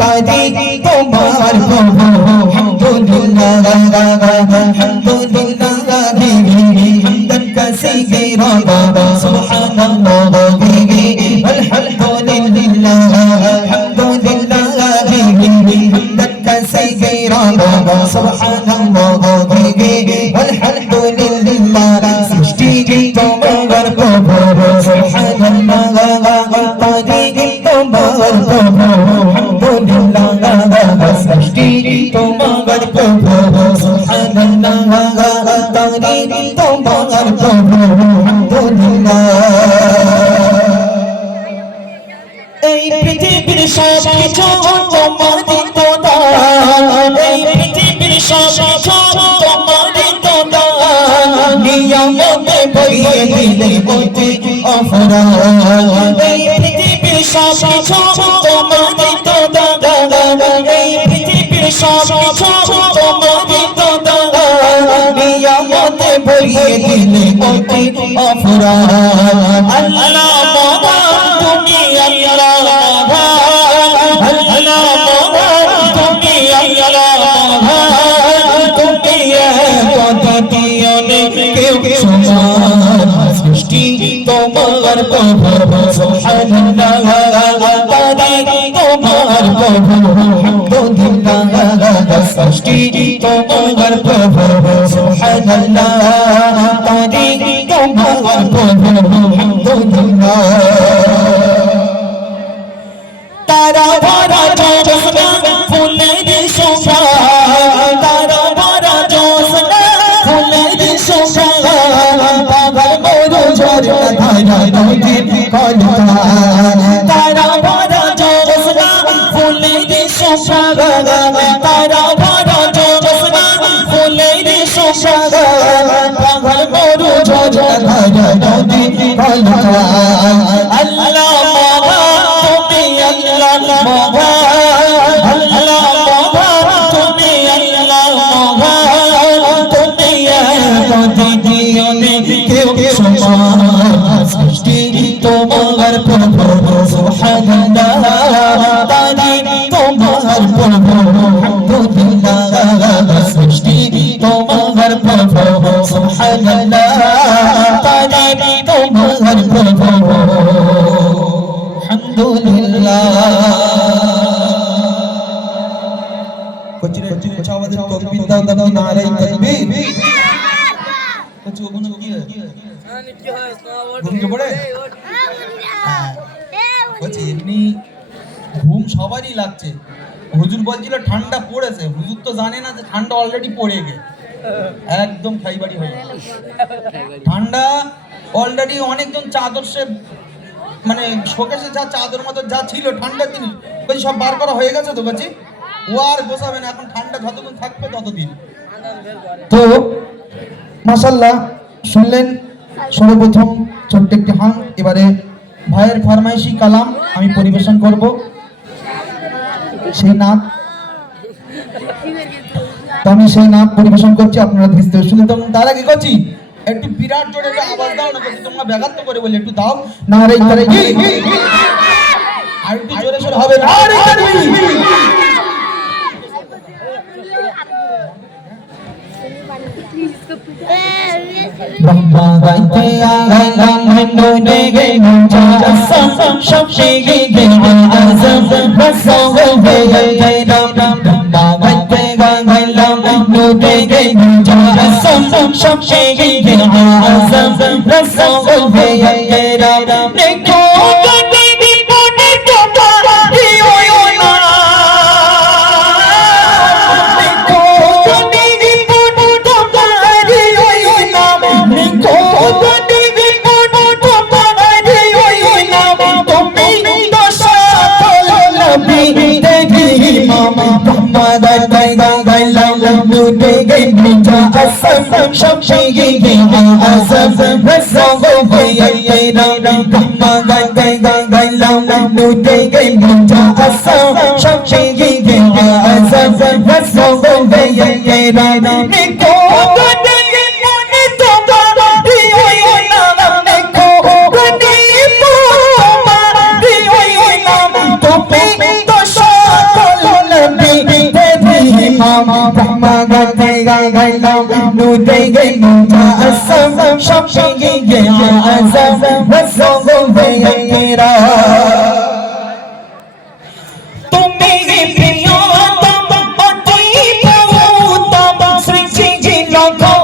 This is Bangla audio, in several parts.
তারি তোমার প্রভু হামদুলিল্লাহ হামদুলিল্লাহ হামদান কাসীরা সুবহানাল্লাহ আলহামদুলিল্লাহ হামদুলিল্লাহ হামদান কাসীরা সুবহানাল্লাহ আলহামদুলিল্লাহ সৃষ্টি তোমার প্রভু সুবহানাল্লাহ তারি তোমার প্রভু হামদুলিল্লাহ সৃষ্টি তোমার প্রভু সুবহানাল্লাহ তারি তোমার প্রভু হামদুলিল্লাহ এই পৃথিবীর সব কিছু তোমারই তো দান এই পৃথিবীর সব কিছু তোমারই তো দান নিয়ামতে ভরিয়ে দিলে ওতে অফরান এই পৃথিবীর সব কিছু তোমারই তো দান এই পৃথিবীর সব কিছু তোমারই তো দান নিয়ামতে ভরিয়ে দিলে ওতে অফরান আল্লাহ মহান তুমি আল্লাহ মহান আল্লাহ মহান তুমি আল্লাহ মহান তুমি পদ্ধতিয়নে কেউ সমান সৃষ্টি তোমার প্রভু সুবহানাল্লাহ তারি তোমার প্রভু হামদুলিল্লাহ সৃষ্টি তোমার প্রভু সুবহানাল্লাহ তারি তোমার প্রভু হামদুলিল্লাহ তারা ভরা জোছনা ফুলের শোভা তারা ভরা জোছনা ফুলের শোভা পাগল মরু ঝরনা ধারা নদীর কলকা তারা ভরা জোছনা ফুলের শোভা তারা ভরা জোছনা ফুলের শোভা পাগল মরু ঝরনা ধারা নদীর কলকা আল্লাহ সৃষ্টি তোমার প্রভু সুবহানাল্লাহ তারি তোমার প্রভু হামদুলিল্লাহ সৃষ্টি তোমার প্রভু সুবহানাল্লাহ তারি তোমার প্রভু হামদুলিল্লাহ কচিরে চাওয়াদের তাকবীর দাও দাও নারে তাকবীর কচি ওগুলো কি হয় ঘুমিয়ে পড়ে বলছি এমনি ঘুম সবারই লাগছে হুজুর বলছিল ঠান্ডা পড়েছে হুজুর তো জানে না যে ঠান্ডা অলরেডি পড়ে গেছে একদম খাইবাড়ি হয়ে গেছে ঠান্ডা অলরেডি অনেকজন চাদর সে মানে শোকেশে যা চাদর মতো যা ছিল ঠান্ডা জিনিস বলছি সব বার করা হয়ে গেছে তো বলছি ও আর গোছাবে না এখন ঠান্ডা যতদিন থাকবে ততদিন তো মাশাআল্লাহ শুনলেন সর্বপ্রথম ছোট্ট একটি হাম এবারে ভাইয়ের ফরমাইশি কালাম আমি পরিবেশন করব সেই নাম তো আমি সেই নাম পরিবেশন করছি আপনারা ধীরে শুনে তো তার আগে করছি একটু বিরাট জোরে একটা আওয়াজ দাও না তোমরা ব্যাঘাত করে বলে একটু দাও নারে তারে আর একটু জোরে জোরে হবে নারে তারে Brahma gaite alam hindu dege munja asam shakshi ge azam rasam ve ram Brahma gaite alam hindu dege munja asam shakshi ge azam rasam ve ram neko galam nute ge mujassam shafii ge azam rasogo be tera tumi priyo tam oti pautam sriji ji lokho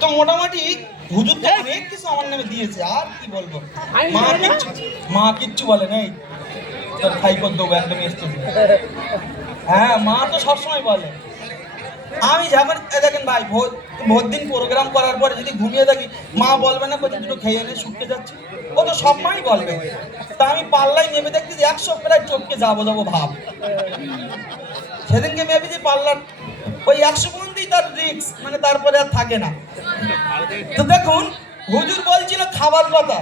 তো মোটামুটি হুজুর তো অনেক কিছু আমার নামে দিয়েছে, আর কি বলবো। মা কিচ্ছু বলে নেই, তোর খাই করে দেবো একদম এসছে। হ্যাঁ, মা তো সবসময় বলে। আমি যখন দেখেন ভাই ভোর দিন প্রোগ্রাম করার পরে যদি ঘুমিয়ে থাকি, মা বলবে না কোথায় দুটো খেয়ে এনে শুকিয়ে যাচ্ছে, ও তো সব মাই বলবে। তা আমি পাল্লায় নেমে দেখছি 100 প্রায় চটকে যাবো ভাব। সেদিনকে মেবি যে পাল্লার ওই 100 পর্যন্তই তার রিক্স, মানে তারপরে আর থাকে না। তো দেখুন, হুজুর বলছিল খাবার কথা,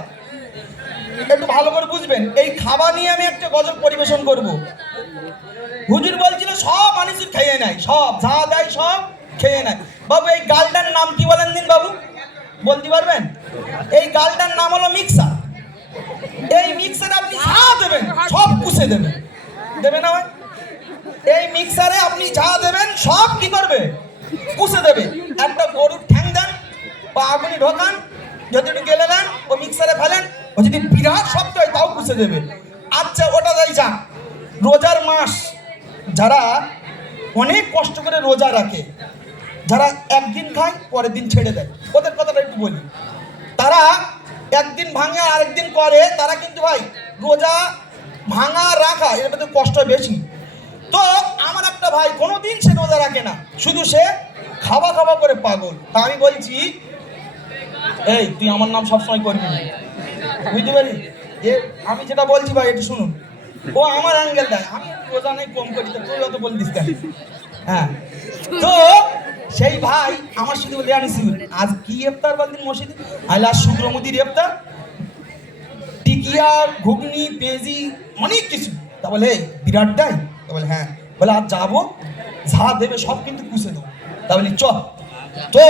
একটু ভালো করে বুঝবেন। এই খাবার নিয়ে আমি একটা গজল পরিবেশন করব। হুজুর বলছিল সব মানুষের খেয়ে নেয়, সব যা দেয় সব খেয়ে নেয়। বাবু এই গালটার নাম কি বলেন দিন বাবু, বলতে পারবেন? এই গালটার নাম হলো মিক্সার। এই মিক্সারে আপনি যা দেবেন সব পুষে দেবেন, দেবে না ভাই? এই মিক্সারে আপনি যা দেবেন সব কি করবে? পুষে দেবে। একটা গরুর ঠ্যাং দেন বা আগুনে ঢোকান, যদি একটু গেলে দেন ও মিক্সারে ফেলেন, ও যদি বিরাট শক্ত হয় তাও পুষে দেবে। আচ্ছা, ওটা যাই যাক। রোজার মাস যারা অনেক কষ্ট করে রোজা রাখে, যারা একদিন খায় পরের দিন ছেড়ে দেয়, ওদের কথাটা একটু বলি। তারা একদিন ভাঙে আরেকদিন করে, তারা কিন্তু ভাই রোজা ভাঙা রাখা এর মধ্যে কষ্ট বেশি। তো আমার একটা ভাই কোনোদিন সে রোজা রাখে না, শুধু সে খাওয়া খাওয়া করে পাগল। তা আমি বলছি, এই তুই আমার নাম সবসময় করবি না, বুঝতে পারি? আমি যেটা বলছি ভাই একটু শুনুন। ও আমার অ্যাঙ্গেল দেয়, আমি রোজা নেই কম করি, তো তুই অত বলে দিস কেন? হ্যাঁ, তো সেই ভাই আমার শুধু বলে আনিস, আজ কি ইফতার বাদিন মসজিদে? আইলা শুক্রমুদির ইফতার, টিকিয়া, ঘুগনি, পেঁয়াজি, অনেক কিছু। তা বলে বিরাট দেয়? তা বলে হ্যাঁ। বলে আর যাবো, যা দেবে সব কিন্তু পুষে দেবো। তা বলি চ। তো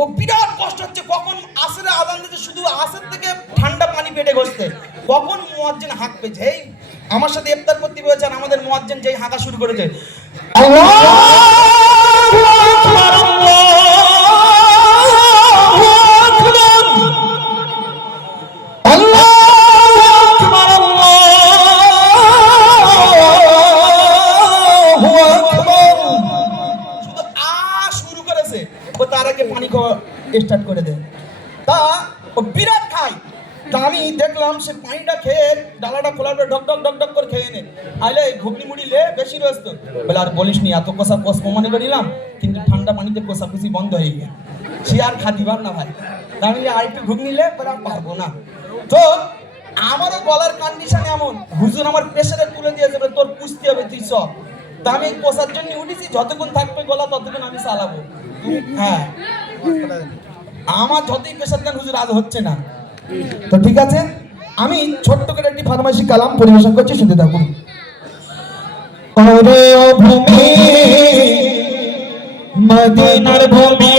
ও বিরাট কষ্ট হচ্ছে, কখন আসরে আদান দিতে, শুধু আসর থেকে ঠান্ডা পানি পেটে ঘষতে, কখন মুয়াজ্জিন হাঁক পেয়েছে। এই আমার সাথে ইফতার করতে বলেছেন, আমাদের মুয়াজ্জিন যেই হাঁকা শুরু করেছে, আল্লাহু আকবার, আল্লাহু আকবার, আল্লাহু আকবার। শুধু শুরু করেছে, ও তার আগে পানি খাওয়া স্টার্ট করে দেয়। তা ও বিরাট খায়। তা আমি দেখলাম সে পানিটা খেয়ে ডালাটা খোলার পর ঢক ঢক ঢক ঢক করে খেয়ে নে। আইলে ঘুগনি মুড়ি লে বেশি রয়েছে। বলে আর বলিস নি, এত কষা কষ মনে করিলাম, কিন্তু ঠান্ডা পানিতে কষা কষি বন্ধ হয়ে গেল, সে আর খাদিবার না ভাই। তা আমি আর একটু ঘুগনি লে, বলে আর পারবো না। তো আমারও গলার কন্ডিশন এমন, হুজুর আমার প্রেসারে তুলে দিয়েছে, বলে তোর পুষতে হবে, তুই সব। তা আমি কষার জন্য উঠেছি, যতক্ষণ থাকবে গলা ততক্ষণ আমি চালাবো। হ্যাঁ, আমার যতই প্রেসার দেন হুজুর আজ হচ্ছে না। তো ঠিক আছে, আমি ছোট্ট করে একটি ফার্মাসি কালাম পরিবেশন করছি, শুনতে থাকুন। ওরে ও ভূমি, মদিনার ভূমি,